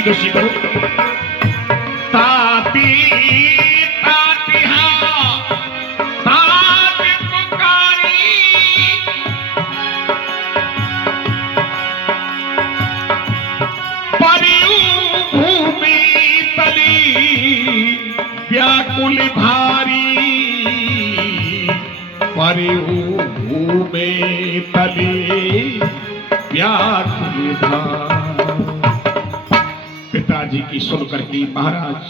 सीधो सीधो ताती ताती ताती पुकारी परियू भूमि तली व्याकुल भारी परियू भूमि तली व्याकुल भारी। पिताजी की सुनकर के महाराज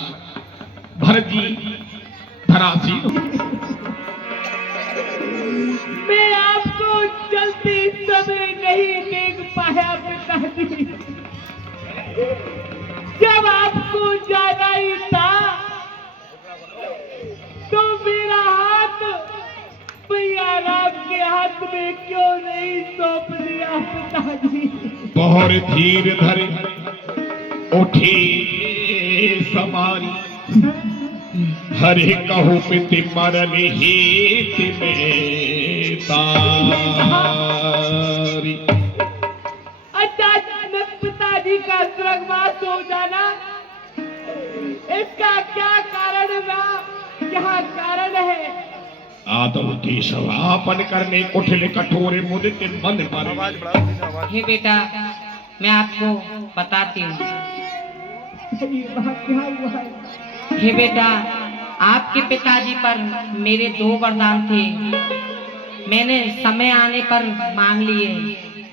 भरत जी धरासी। मैं आपको जल्दी समय नहीं देख पाया पिताजी। जब आपको जाना ही था तो मेरा हाथ भैया राम के हाथ में क्यों नहीं सौंप दिया पिताजी। बहुत धीर धरे उठी सवारी हरे कहू पिति मरन हित में तारी। अचानक पिताजी का स्वर्गवास हो जाना, इसका क्या कारण हुआ, क्या कारण है? आदम की सवापन करने कुठले कठोरे मुदित मन पर। हे बेटा, मैं आपको बताती हूँ। क्या हुआ है? हे बेटा, आपके पिताजी पर मेरे 2 वरदान थे, मैंने समय आने पर मांग लिए।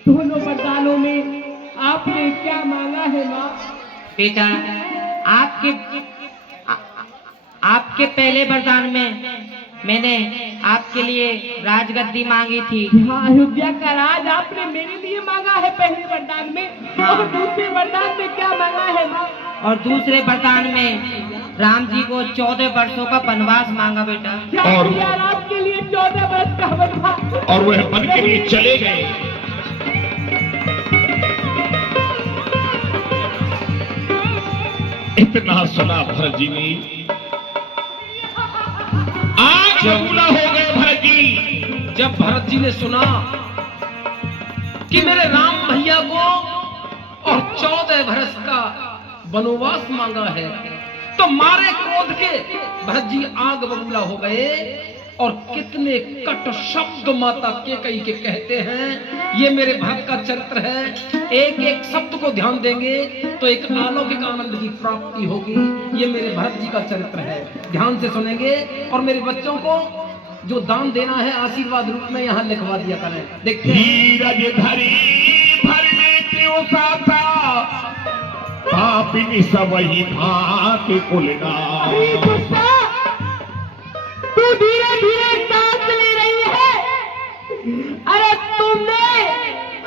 दोनों वरदानों में आपने क्या मांगा है माँ? बेटा, आपके पहले वरदान में मैंने आपके लिए राजगद्दी मांगी थी। हाँ, अयोध्या का राज आपने मेरे लिए मांगा है पहले वरदान में। और दूसरे वरदान में क्या मांगा है माँ? और दूसरे वरदान में राम जी को 14 वर्षों का वनवास मांगा बेटा। क्या किया राम के लिए 14 वर्ष का वनवास? और वह वन के लिए चले गए। इतना सुना भरत जी ने, आग बबूला हो गए भरत जी। जब भरत जी ने सुना कि मेरे राम भैया को और 14 वर्ष का वनवास मांगा है, तो मारे क्रोध के भरत जी आग बबूला हो गए। और कितने कट शब्द माता केकई के कहते हैं। ये मेरे भरत का चरित्र है। एक एक शब्द को ध्यान देंगे तो एक अलौकिक आनंद की प्राप्ति होगी। ये मेरे भरत जी का चरित्र है, ध्यान से सुनेंगे। और मेरे बच्चों को जो दान देना है आशीर्वाद रूप में यहाँ लिखवा दिया करें। देखते हैं। धीरज धरी भरने क्यों साथा पापिनी सबही भांति कुलना। तू धीरे धीरे सांस ले रही है। अरे तुमने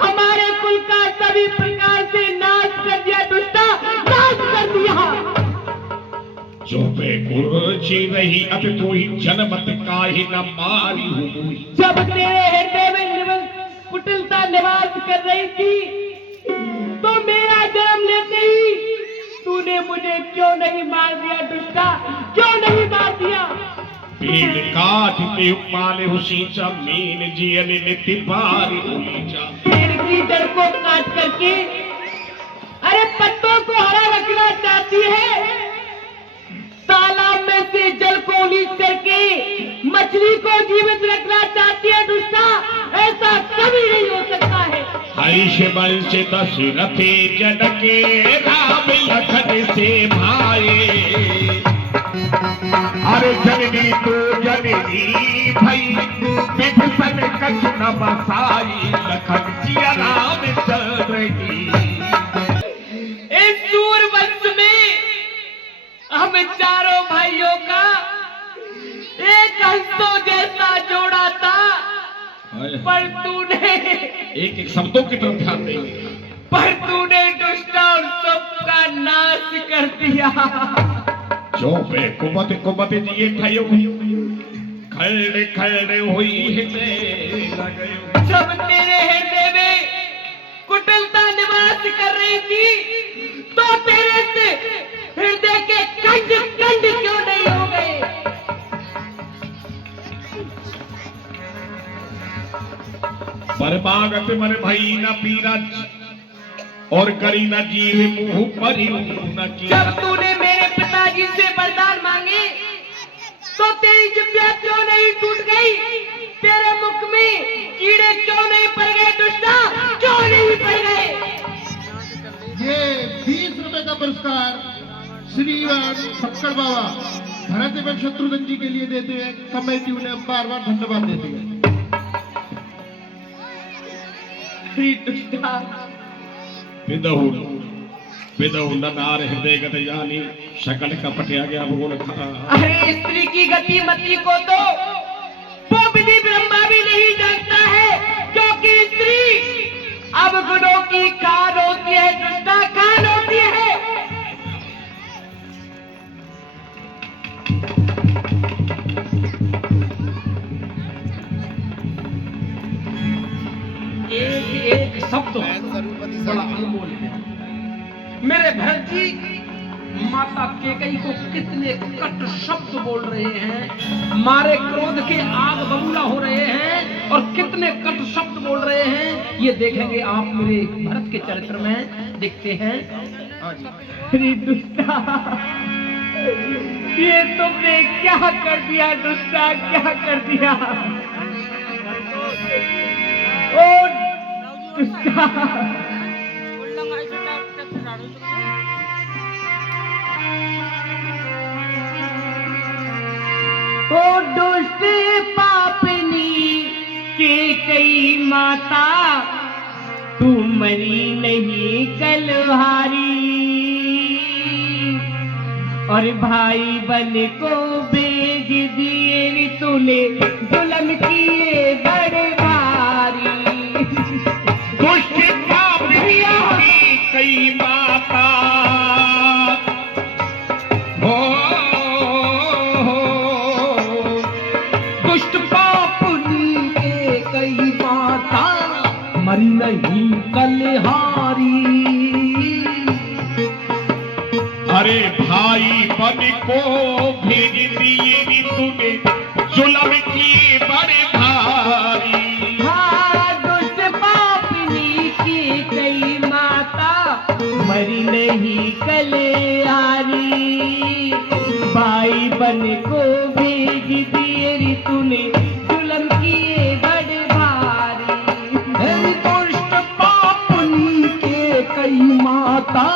हमारे कुल का सभी प्रकार से नाश कर दिया दुष्टा, नाश कर दिया। जो बेकुर्ची रही अब तू ही जनमत काहे न मारी हुई। जब तेरे हृदय में कुटिलता निवास कर रही थी तो मेरा जन्म लेते ही तूने मुझे क्यों नहीं मार दिया दुष्टा, क्यों नहीं मार दिया? पेड़ काटते माले हुसीचा मीन जियन नित्य पारी हुईचा। पेड़ की जड़ को काट करके अरे पत्तों को हरा रखना चाहती है, तालाब में से जल को उलीच करके मछली को जीवित रखना चाहती है दुष्टा। ऐसा कभी नहीं हो सकता है। हरीश वंश दशरथे जनके राम लखन से भाई। अरे जननी तो जननी भई विभीषण कछ न बसाई। लखन जिया राम चल रही। इस सूरवंश में हम चारों भाइयों का एक हंसों जैसा जोड़ा था, पर तूने एक एक शब्दों की तरफ ध्यान देंगे। पर तूने दुष्टा और सबका नाश कर दिया। जो पे कुमत जिए थयो खड़े खड़े हुई हृदय लगयो। जब तेरे हृदय में कुटिलता निवास कर रही थी तो तेरे से हृदय के कंड कंड क्यों नहीं हो गए? परमागत मन भई न पीरा और करी न जीव मुंह पर न किया। जब तूने मेरे पिताजी से वरदान मांगे तो तेरी जिभ्या क्यों नहीं टूट गई? तेरे मुख में कीड़े क्यों नहीं पड़ गए? दुष्टा क्यों नहीं पड़ गए? ये 20 रुपए का पुरस्कार श्रीमान फक्कड़ बाबा भरत एवं शत्रुघ्न जी के लिए देते हैं। कमेटी उन्हें बार बार धन्यवाद देती है। दुष्टा विदहु ननार हृदय गत जानी शकल कपट आ गया भगोन खा। अरे स्त्री की गति मति को तो वो विधि ब्रह्मा भी नहीं जानता है, क्योंकि स्त्री अब गुणों की खान होती है, दुष्टा खान होती है। एक एक शब्द बड़ा अनमोल है। मेरे भरत जी माता केकई को कितने कट शब्द बोल रहे हैं, मारे क्रोध के आग बबूला हो रहे हैं और कितने कट शब्द बोल रहे हैं, ये देखेंगे आप मेरे भरत के चरित्र में। देखते हैं। अरे दुष्टा, ये तुमने क्या कर दिया? दुष्टा क्या कर दिया? ओ दुष्टा, ओ दुष्ट पापनी के कई माता, तू मरी नहीं कलहारी, और भाई बन को भेज दिए तूने, जुल्म किए बड़े भारी। दुष्ट पापनी की कई माता हो, दुष्ट पापनी के कई माता, मरी नहीं कलहारी। अरे भाई बन को भेज दिए तूने, जुल्म किए बड़े भारी। हाँ, दुष्ट पापनी की कई माता, मरी नहीं कलहारी, भाई बन को भेज दिए रे तूने, जुल्म किए बड़े भारी। मेरी दुष्ट पापनी के कई माता,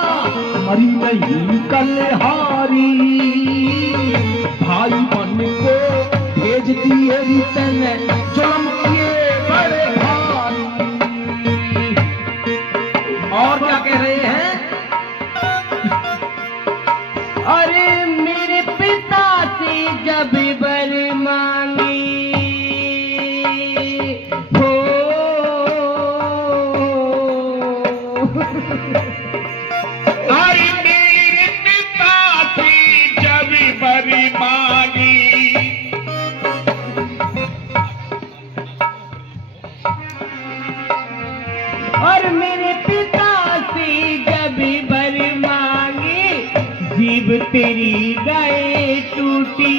मरी नहीं कलहारी, भाई बन को भेज दिए तने, जुल्म किए बड़े भारी। और क्या कह रहे हैं? अरे मेरे पिता से जब बर मांगी हो, अरे मेरे पिता से जब बरी मांगी, और मेरे पिता से जब बर मांगी, जीभ तेरी गए टूटी,